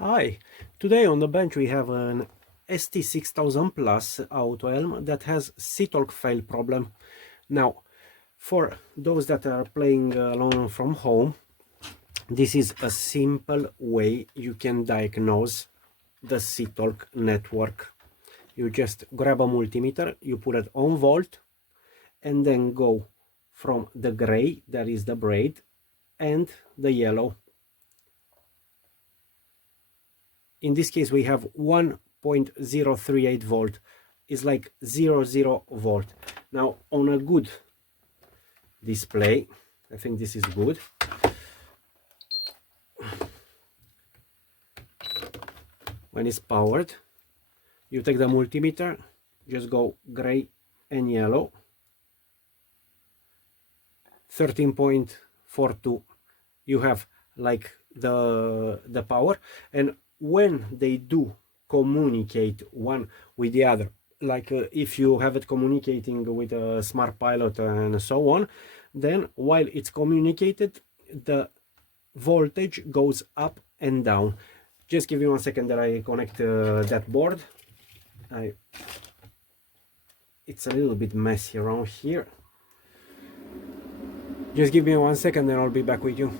Hi, today on the bench we have an ST6000 Plus Autohelm that has C-Talk fail problem. Now, for those that are playing alone from home, this is a simple way you can diagnose the C-Talk network. You just grab a multimeter, you put it on volt, and then go from the gray, that is the braid, and the yellow. In this case we have 1.038 volt, is like 0 volt. Now on a good display, I think this is good, when it's powered, you take the multimeter, just go gray and yellow, 13.42, you have like the power. And when they do communicate one with the other, like if you have it communicating with a smart pilot and so on, then while it's communicated, the voltage goes up and down. Just give me 1 second that I connect that board. It's a little bit messy around here. Just give me 1 second and I'll be back with you.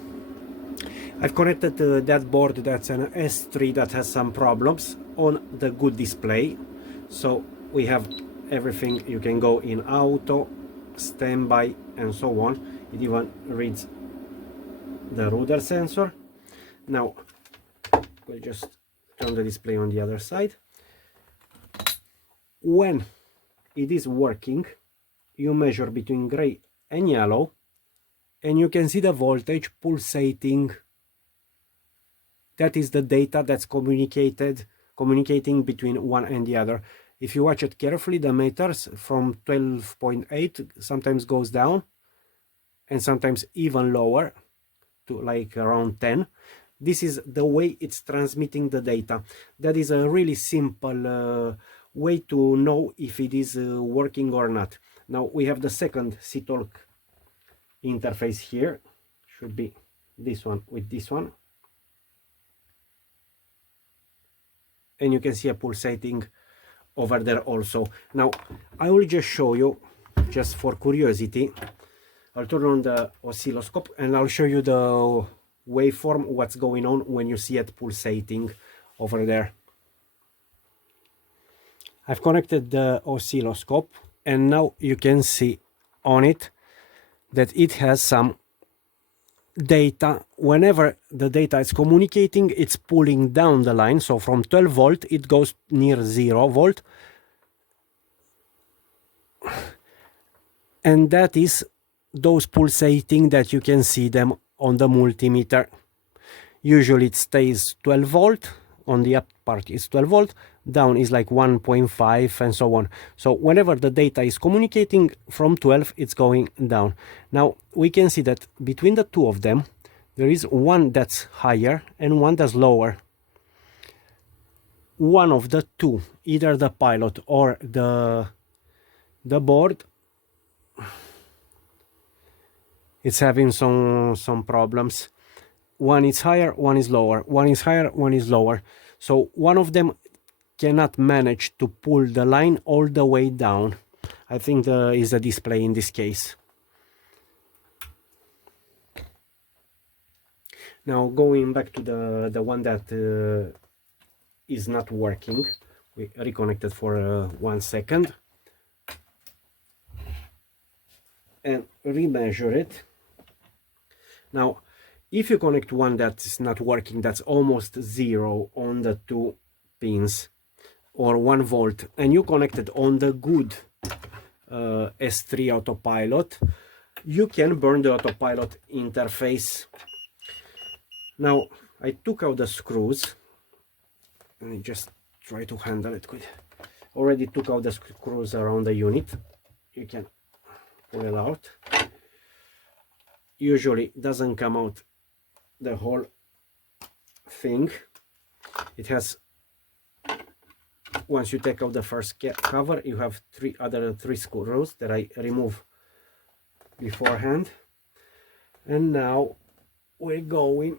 I've connected that board, that's an S3 that has some problems, on the good display. So we have everything. You can go in auto, standby and so on. It even reads the rudder sensor. Now we'll just turn the display on the other side. When it is working, you measure between gray and yellow, and you can see the voltage pulsating. That is the data that's communicating between one and the other. If you watch it carefully, the meters from 12.8 sometimes goes down and sometimes even lower to like around 10. This is the way it's transmitting the data. That is a really simple way to know if it is working or not. Now we have the second C-Talk interface here. Should be this one with this one. And you can see a pulsating over there also. Now I will just show you, just for curiosity, I'll turn on the oscilloscope and I'll show you the waveform, what's going on when you see it pulsating over there. I've connected the oscilloscope and now you can see on it that it has some data. Whenever the data is communicating, it's pulling down the line. So from 12 volt it goes near 0 volt, and that is those pulsating that you can see them on the multimeter. Usually it stays 12 volt, on the up part is 12 volt, down is like 1.5 and so on. So whenever the data is communicating from 12, it's going down. Now we can see that between the two of them there is one that's higher and one that's lower. One of the two, either the pilot or the board, it's having some problems. One is higher, one is lower, one is higher, one is lower. So one of them cannot manage to pull the line all the way down. I think is the display in this case. Now going back to the one that is not working, we reconnected for 1 second and remeasure it. Now if you connect one that is not working, that's almost 0 on the two pins, or 1 volt, and you connect it on the good S3 autopilot, you can burn the autopilot interface. Now I took out the screws and I just try to handle it quick. Already took out the screws around the unit. You can pull it out. Usually doesn't come out the whole thing. It has, once you take out the first cover, you have three screws that I remove beforehand. And now we're going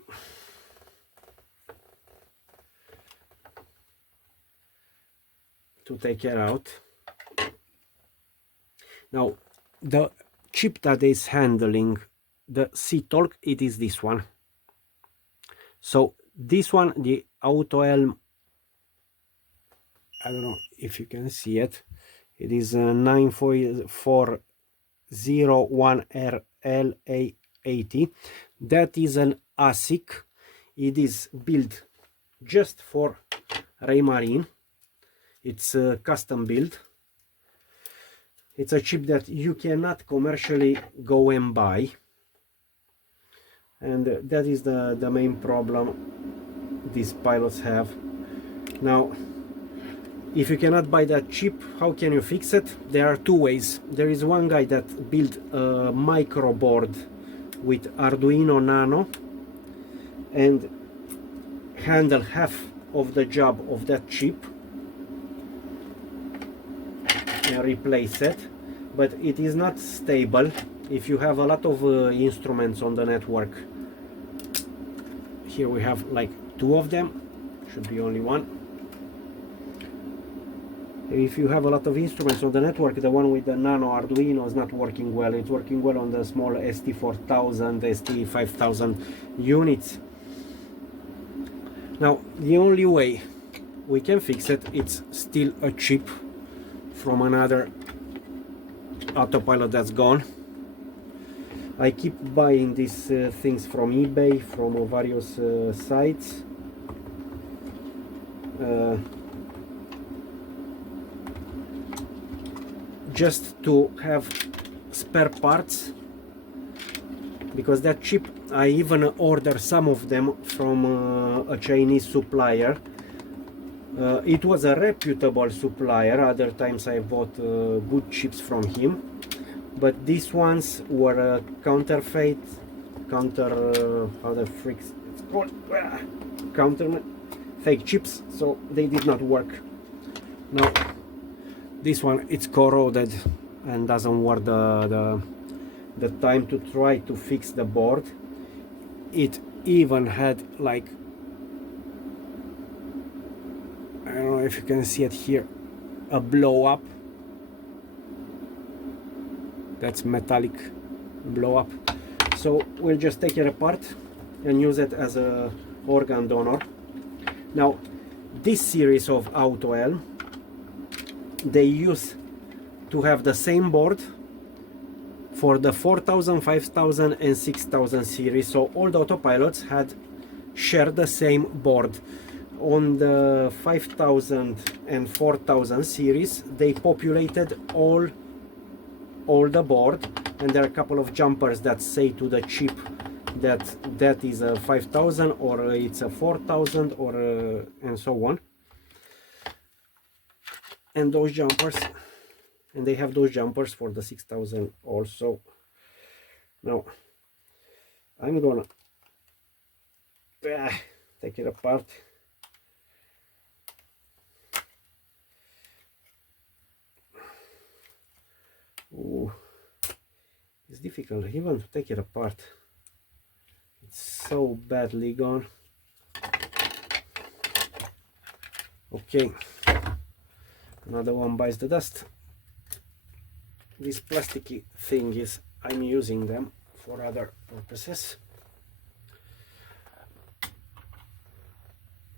to take it out. Now the chip that is handling the Stalk, it is this one. So this one, the Autohelm, I don't know if you can see it, it is 94001RLA80. that is an ASIC. It is built just for Raymarine. It's a custom build. It's a chip that you cannot commercially go and buy, and that is the main problem these pilots have. Now, if you cannot buy that chip, how can you fix it? There are two ways. There is one guy that built a micro board with Arduino Nano and handle half of the job of that chip and replace it, but it is not stable if you have a lot of instruments on the network. Here we have like two of them, should be only one. If you have a lot of instruments on the network, the one with the Nano Arduino is not working well. It's working well on the small ST4000, ST5000 units. Now, the only way we can fix it, it's still a chip from another autopilot that's gone. I keep buying these things from eBay, from various sites. Just to have spare parts, because that chip, I even order some of them from a Chinese supplier. It was a reputable supplier. Other times I bought good chips from him, but these ones were counterfeit, how the freaks it's called, counter fake chips, so they did not work. Now this one, it's corroded and doesn't work the time to try to fix the board. It even had like, I don't know if you can see it here, a blow up. That's metallic blow up. So we'll just take it apart and use it as a organ donor. Now this series of Autohelm, they use to have the same board for the 4000, 5000 and 6000 series. So all the autopilots had shared the same board. On the 5000 and 4000 series, they populated all the board, and there are a couple of jumpers that say to the chip that is a 5000 or it's a 4000 or and so on. And those jumpers, and they have those jumpers for the 6000 also. Now I'm gonna take it apart. Ooh, it's difficult even to take it apart. It's so badly gone. Okay, another one bites the dust. This plasticky thing is, I'm using them for other purposes.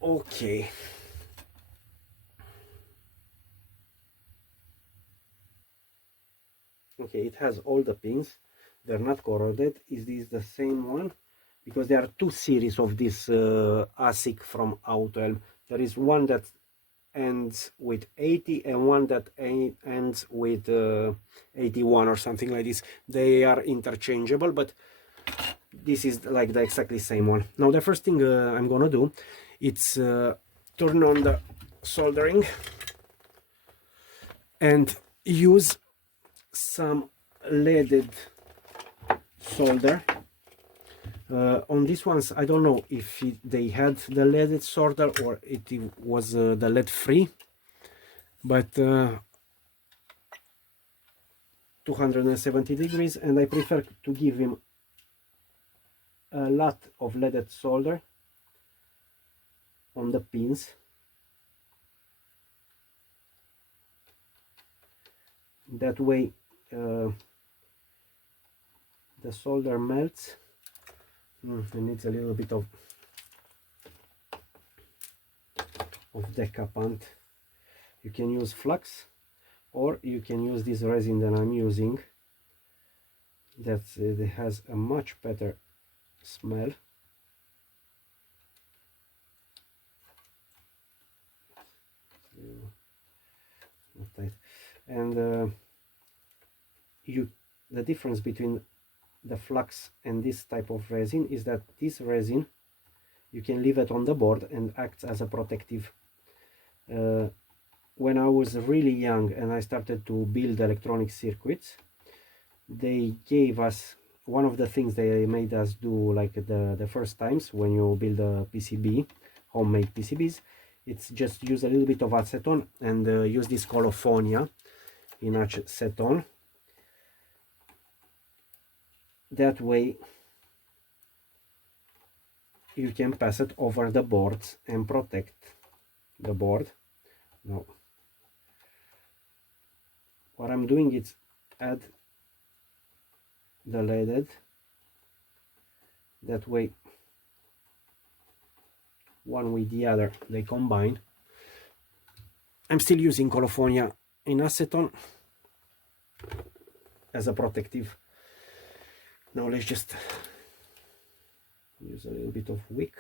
Okay. Okay, it has all the pins. They're not corroded. Is this the same one? Because there are two series of this ASIC from Autohelm. There is one that ends with 80 and one that ends with 81 or something like this. They are interchangeable, but this is like the exactly same one. Now the first thing I'm gonna do, it's turn on the soldering and use some leaded solder. On these ones, I don't know if they had the leaded solder or it was the lead free, but 270 degrees, and I prefer to give him a lot of leaded solder on the pins. That way the solder melts. It needs a little bit of decapant. You can use flux, or you can use this resin that I'm using. That it has a much better smell. And the difference between the flux and this type of resin is that this resin you can leave it on the board and acts as a protective. When I was really young and I started to build electronic circuits, they gave us one of the things they made us do, like the first times when you build a PCB, homemade PCBs, it's just use a little bit of acetone and use this colophon in acetone. That way you can pass it over the boards and protect the board. Now what I'm doing is add the leaded. That way one with the other they combine. I'm still using colophon in acetone as a protective. Now let's just use a little bit of wick.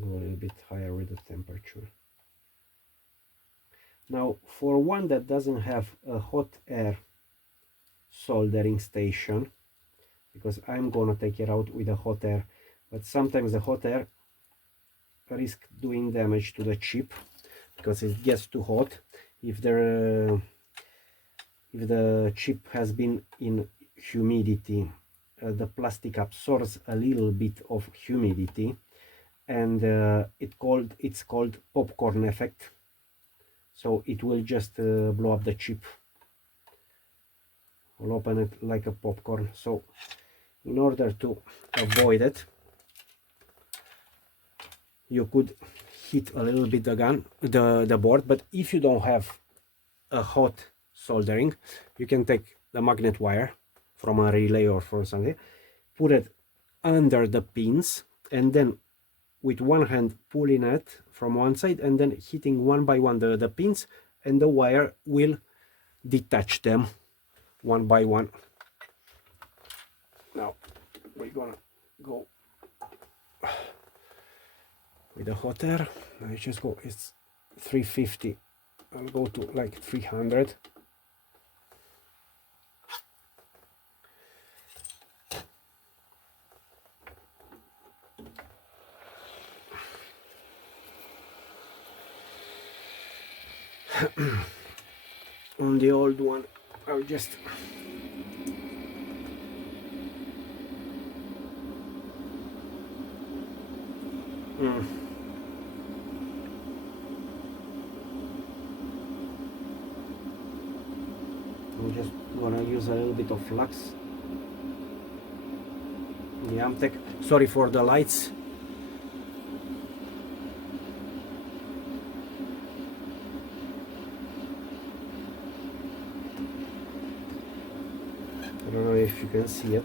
Go a little bit higher with the temperature. Now for one that doesn't have a hot air soldering station, because I'm gonna take it out with a hot air, but sometimes the hot air risk doing damage to the chip because it gets too hot. If the chip has been in humidity, the plastic absorbs a little bit of humidity, and it's called popcorn effect. So it will just blow up the chip. I'll open it like a popcorn. So in order to avoid it, you could heat a little bit the board, but if you don't have a hot soldering, you can take the magnet wire from a relay or from something, put it under the pins, and then with one hand pulling it from one side and then hitting one by one the pins, and the wire will detach them one by one. Now we're gonna go with the hot air. I just go, it's 350, I'll go to like 300. On the old one I'll just I'm just gonna use a little bit of flux. Yeah, sorry for the lights. I don't know if you can see it.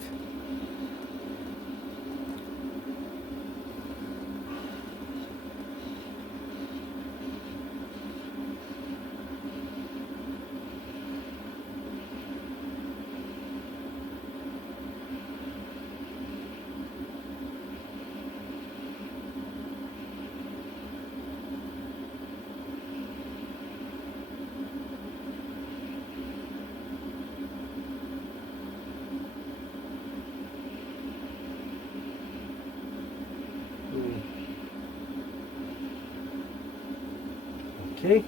Okay,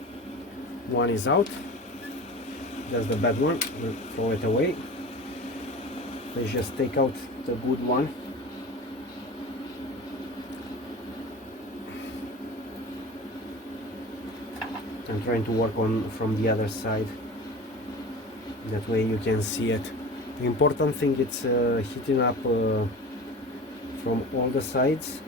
one is out. That's the bad one. We'll throw it away. Let's just take out the good one. I'm trying to work on from the other side. That way you can see it. The important thing is heating up from all the sides.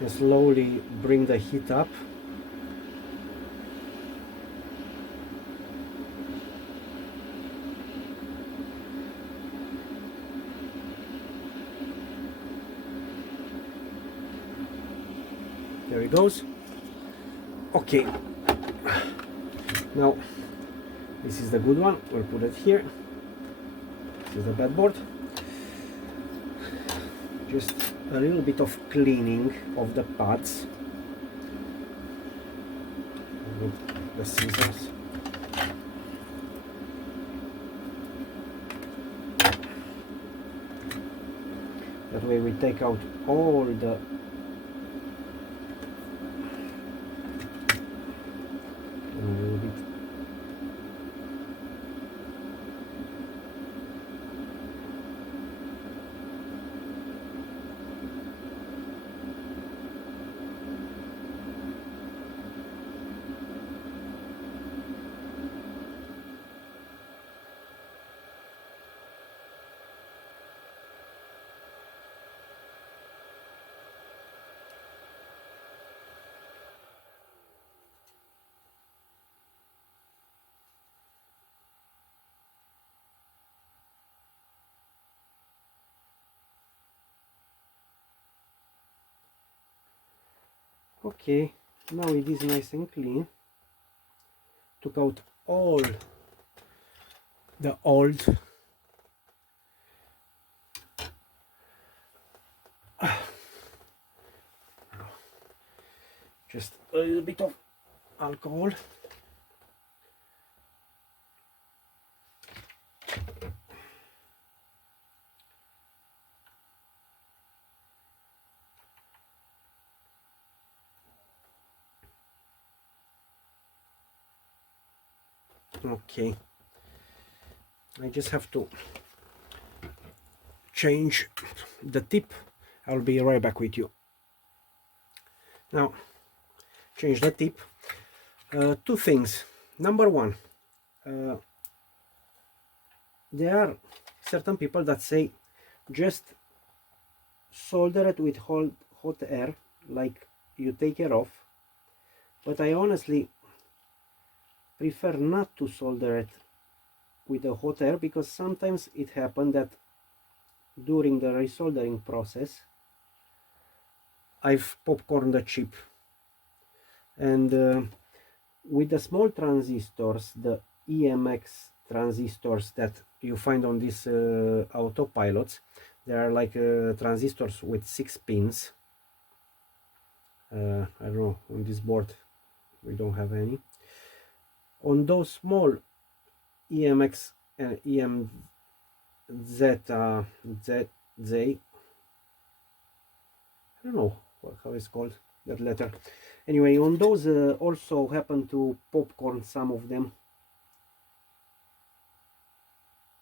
And slowly bring the heat up. There it goes. Okay, now this is the good one. We'll put it here. This is the bad board. Just a little bit of cleaning of the pads with the scissors. That way we take out all the okay, now it is nice and clean. Took out all the old just a little bit of alcohol. Okay, I just have to change the tip. I'll be right back with you. Now, change the tip. Two things. Number one, there are certain people that say just solder it with hot air, like you take it off, but I honestly prefer not to solder it with the hot air, because sometimes it happens that during the resoldering process I've popcorned the chip, and with the small transistors, the EMX transistors that you find on these autopilots, they are like transistors with 6 pins. I don't know, on this board we don't have any. On those small EMX and EMZ, I don't know how it's called, that letter. Anyway, on those also happen to popcorn some of them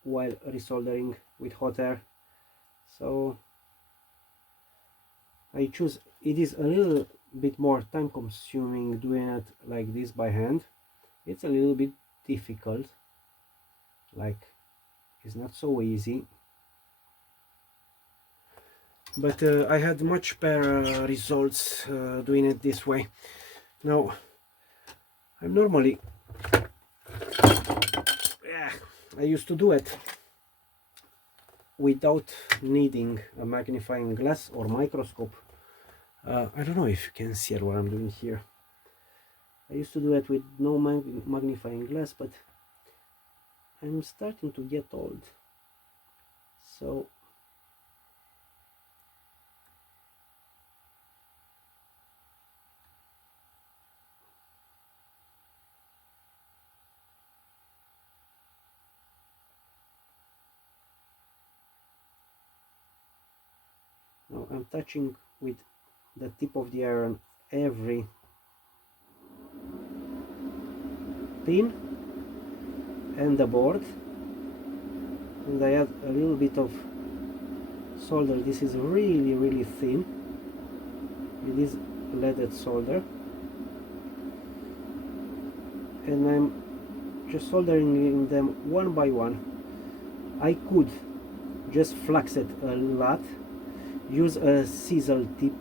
while resoldering with hot air. So I choose, it is a little bit more time consuming doing it like this by hand. It's a little bit difficult, like it's not so easy, but I had much better results doing it this way. Now I'm normally, I used to do it without needing a magnifying glass or microscope. I don't know if you can see what I'm doing here. I used to do it with no magnifying glass, but I'm starting to get old, so So I'm touching with the tip of the iron every pin and the board, and I add a little bit of solder. This is really thin. It is leaded solder, and I'm just soldering them one by one. I could just flux it a lot, use a chisel tip,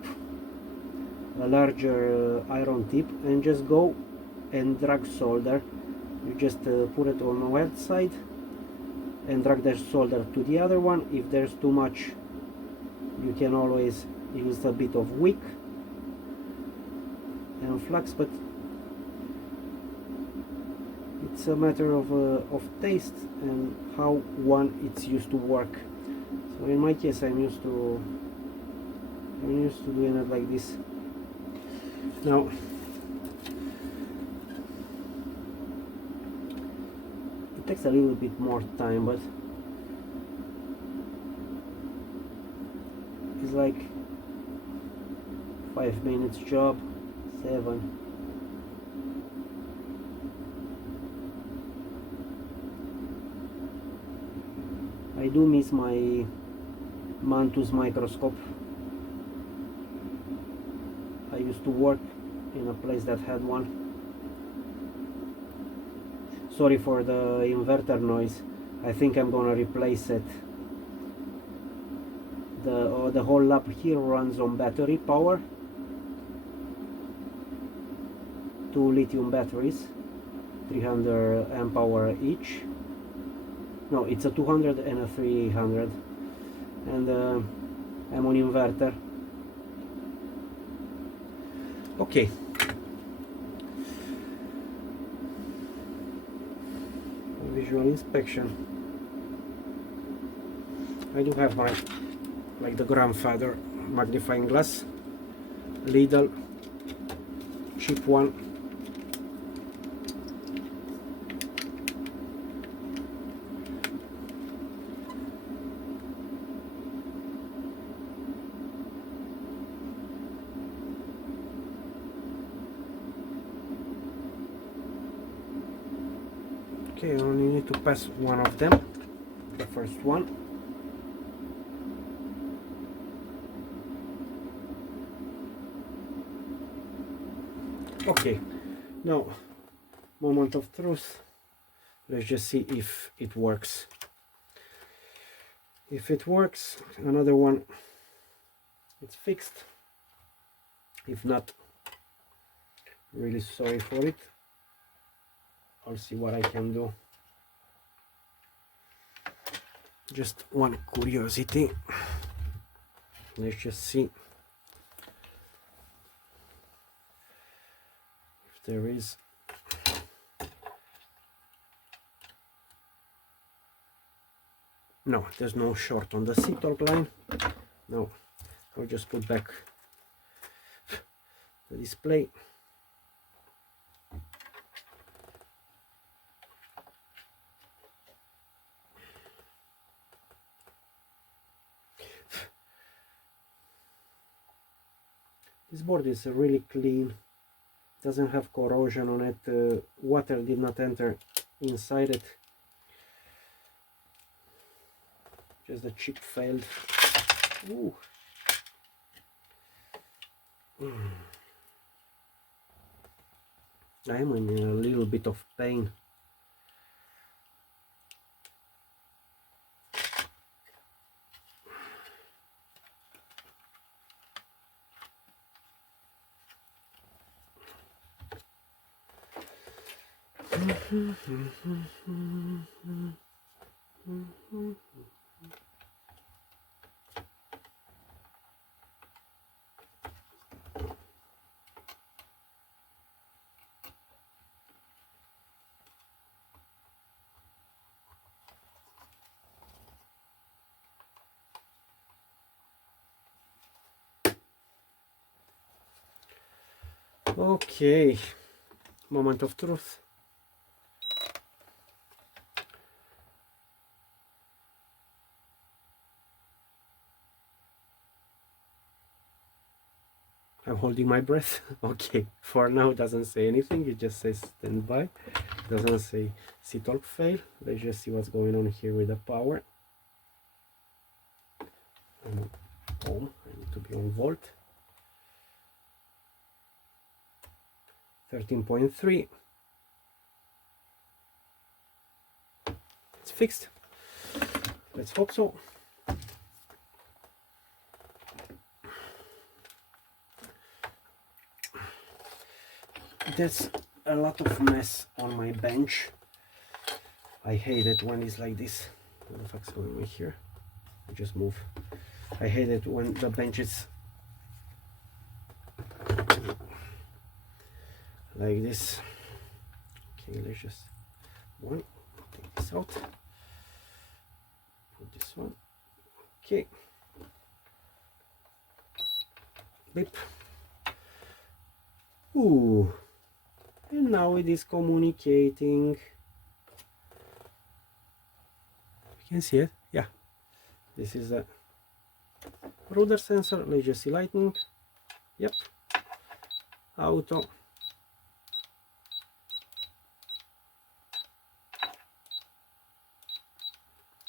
a larger iron tip, and just go and drag solder. You just put it on one side and drag the solder to the other one. If there's too much, you can always use a bit of wick and flux, but it's a matter of taste and how one it's used to work. So in my case, I'm used to doing it like this. Now it takes a little bit more time, but it's like 5 minutes job, 7. I do miss my Mantus microscope. I used to work in a place that had one. Sorry for the inverter noise. I think I'm gonna replace it. The whole lab here runs on battery power. 2 lithium batteries, 300 amp hour each. No, it's a 200 and a 300, and I'm on inverter. Okay. Visual inspection. I do have my, like the grandfather magnifying glass, Lidl, cheap one. Okay, I only need to pass one of them, the first one. Okay, now, moment of truth. Let's just see if it works. If it works, another one, it's fixed. If not, really sorry for it. I'll see what I can do. Just one curiosity. Let's just see if there is. No, there's no short on the C-torque line. No, I'll just put back the display. This board is really clean, doesn't have corrosion on it, water did not enter inside it, just the chip failed. Ooh. I am in a little bit of pain. Okay, moment of truth. I'm holding my breath. Okay, for now it doesn't say anything, it just says standby. It doesn't say Stalk fail. Let's just see what's going on here with the power. I'm home, I need to be on volt. 13.3. It's fixed. Let's hope so. That's a lot of mess on my bench. I hate it when it's like this. What the fuck's going on here? I just move. I hate it when the bench is like this. Okay, let's just take this out. Put this one. Okay. Beep. Ooh. And now it is communicating. You can see it. Yeah. This is a rudder sensor. Let's just see lightning. Yep. Auto.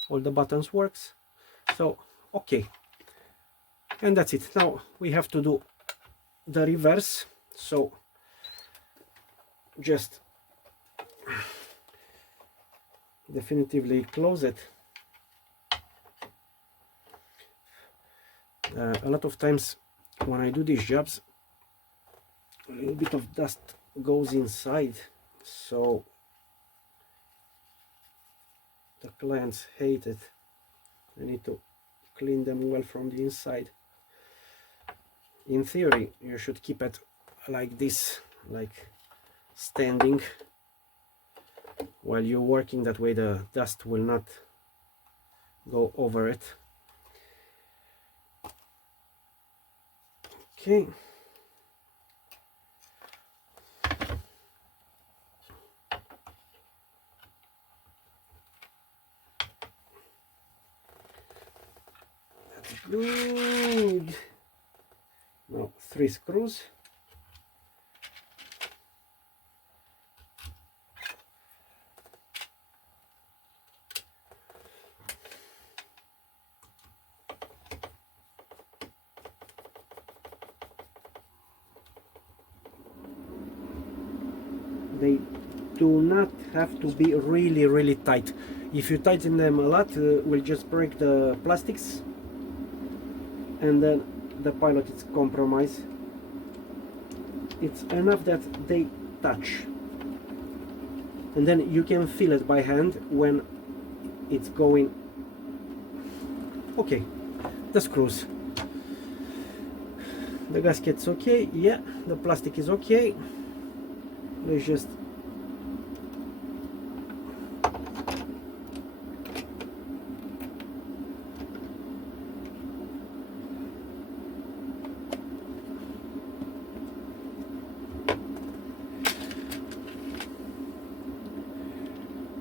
All the buttons works. So okay. And that's it. Now we have to do the reverse. So just definitively close it. A lot of times when I do these jobs, a little bit of dust goes inside, so the clients hate it. I need to clean them well from the inside. In theory, you should keep it like this, like standing while you're working. That way the dust will not go over it. Okay. That's good. Now 3 screws. They do not have to be really tight. If you tighten them a lot, will just break the plastics, and then the pilot is compromised. It's enough that they touch, and then you can feel it by hand when it's going. Okay, the screws, the gasket's okay, yeah, the plastic is okay. Let's just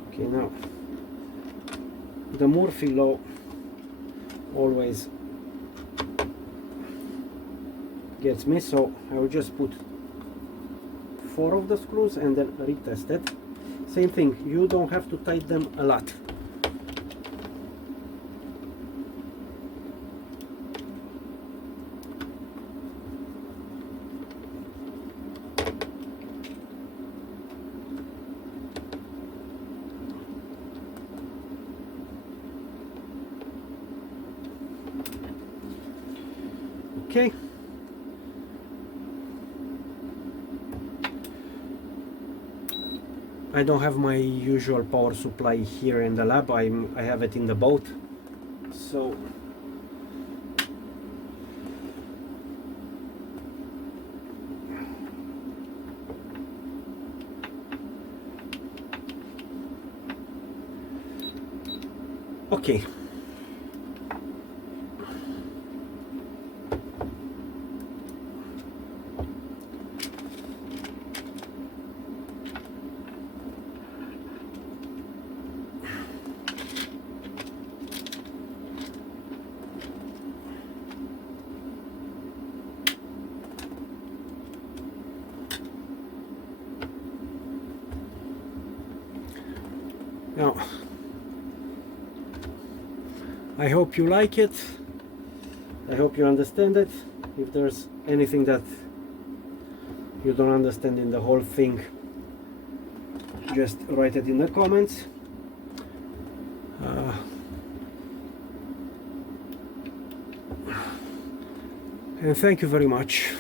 okay, now the Murphy law always gets me, so I will just put 4 of the screws and then retest it. Same thing, you don't have to tighten them a lot. Okay. I don't have my usual power supply here in the lab. I have it in the boat. So okay. Now, I hope you like it. I hope you understand it. If there's anything that you don't understand in the whole thing, just write it in the comments. And thank you very much.